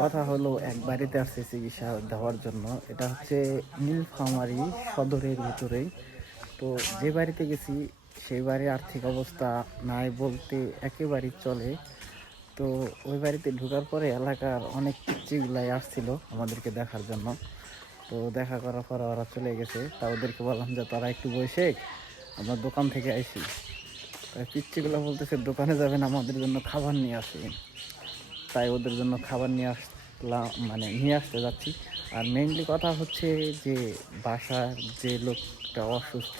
কথা হলো এক বাড়িতে আসছে চিকিৎসা দেওয়ার জন্য। এটা হচ্ছে নীলফামারী সদরের ভিতরেই। তো যে বাড়িতে গেছি সেই বাড়ির আর্থিক অবস্থা নাই বলতে একেবারেই চলে। তো ওই বাড়িতে ঢোকার পরে এলাকার অনেক পিচ্চিগুলাই আসছিল আমাদেরকে দেখার জন্য। তো দেখা করার পর ওরা চলে গেছে। তা ওদেরকে বললাম যে তারা একটু বসে, আমরা দোকান থেকে আইছি। তাই পিচ্চিগুলো বলতেছে দোকানে যাবেন, আমাদের জন্য খাবার নিয়ে আসেন। তাই ওদের জন্য খাবার নিয়ে আসলাম, মানে নিয়ে আসতে যাচ্ছি। আর মেইনলি কথা হচ্ছে যে বাসার যে লোকটা অসুস্থ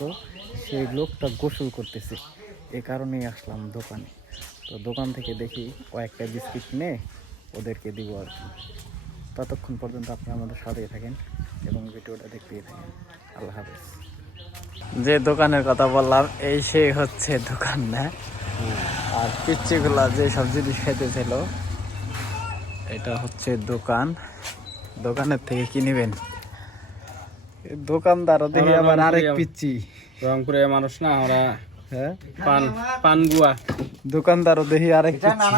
সেই লোকটা গোসল করতেছে, এ কারণেই আসলাম দোকানে। তো দোকান থেকে দেখি কয়েকটা বিস্কিট নিয়ে ওদেরকে দিব আর কি। ততক্ষণ পর্যন্ত আপনি আমাদের সাথেই থাকেন এবং ভিডিওটা দেখতেই থাকেন। আল্লাহ হাফেজ। যে দোকানের কথা বললাম এই সেই হচ্ছে দোকান না, আর পিচ্চিগুলা যে সব জিনিস খাইতেছিল এটা হচ্ছে দোকান। দোকানের থেকে কি নেবেন? দোকানদারও দেখি আবার আরেক পিচ্চি। রংপুরে মানুষ না আমরা, হ্যাঁ পানগুয়া। দোকানদারও দেখি আরেক পিচ্চি।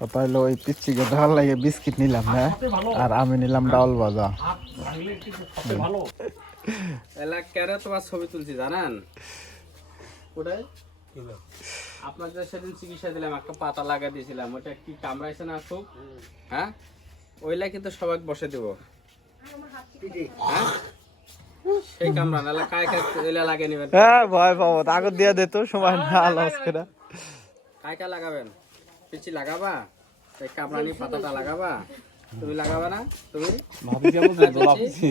কথা হলো ওই পিচ্চিকে দেওয়ার লাগে বিস্কিট নিলাম না, আর আমি নিলাম ডাউল ভাজা। এলাকারে তোমার ছবি তুলছি জানেন? কোথায় আপনাকে সেদিন চিকিৎসা দিলাম, একটা পাতা লাগা দিয়েছিলাম, ওটা কি কামড়াইছে না খুব? হ্যাঁ, ওইলা কিন্তু সবাই বসে দেব। হ্যাঁ, সেই কামড়া নাহলে কায় কায় ওইলা লাগিয়ে নেবেন। হ্যাঁ ভয় পাবো, আগত দিয়ে দে তো সময় না লস করে। কায় কায় লাগাবেন? পিচি লাগাবা? এই কামড়ানি পাতাটা লাগাবা? তুমি লাগাবা না? তুমি ভাবি যেমন দোলা হইছি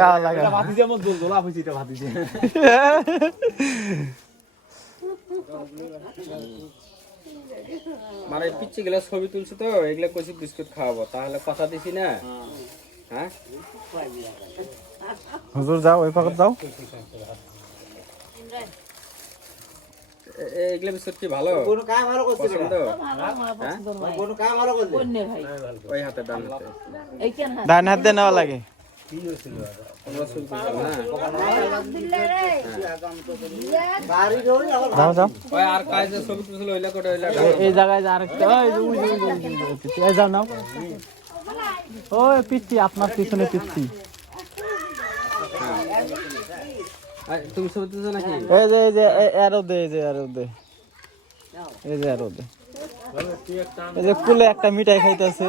কা লাগা ভাবি যেমন দোলা হইছি এটা ভাবি যে মানে পিচ্ছি গুলা ছবি তুলছি তো, এগুলা কচি বিস্কুট খাওয়াবো, তাহলে কথা দিছি না? হ্যাঁ, হুজুর যাও ওই পাকত যাও। এগুলা বিস্কুট কি ভালো পছন্দ? হ্যাঁ, ওই হাতে ডান হাতে ডান হাতে নেওয়া লাগে। তোমরা ছবি তুলছো না? যাও যাও ওই আর কাজ যে ছবি তুলছিল ওইলা কোটা ওইলা এই জায়গায় আরেকটা এই যাও নাও। ওই পিচ্ছি আপনার পিছনে পিচ্ছি। তুমি ছবি তুলছো নাকি? এই যে এরো দে, এই যে এরো দে, এই যে এরো দে। এই যে কুলে একটা মিঠাই খাইতেছে।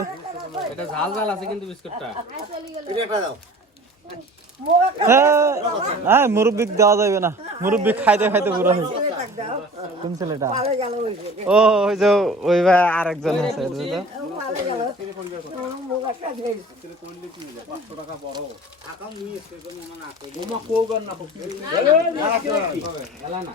এটা ঝাল ঝাল আছে কিন্তু বিস্কুটটা। হ্যাঁ মুরব্বি দেওয়া যাবে না, মুরব্বি খাইতে খাইতে পুরো হয়েছে। কোন ছেলেটা? ও ওই যে ওই ভাই আরেকজন আছে। না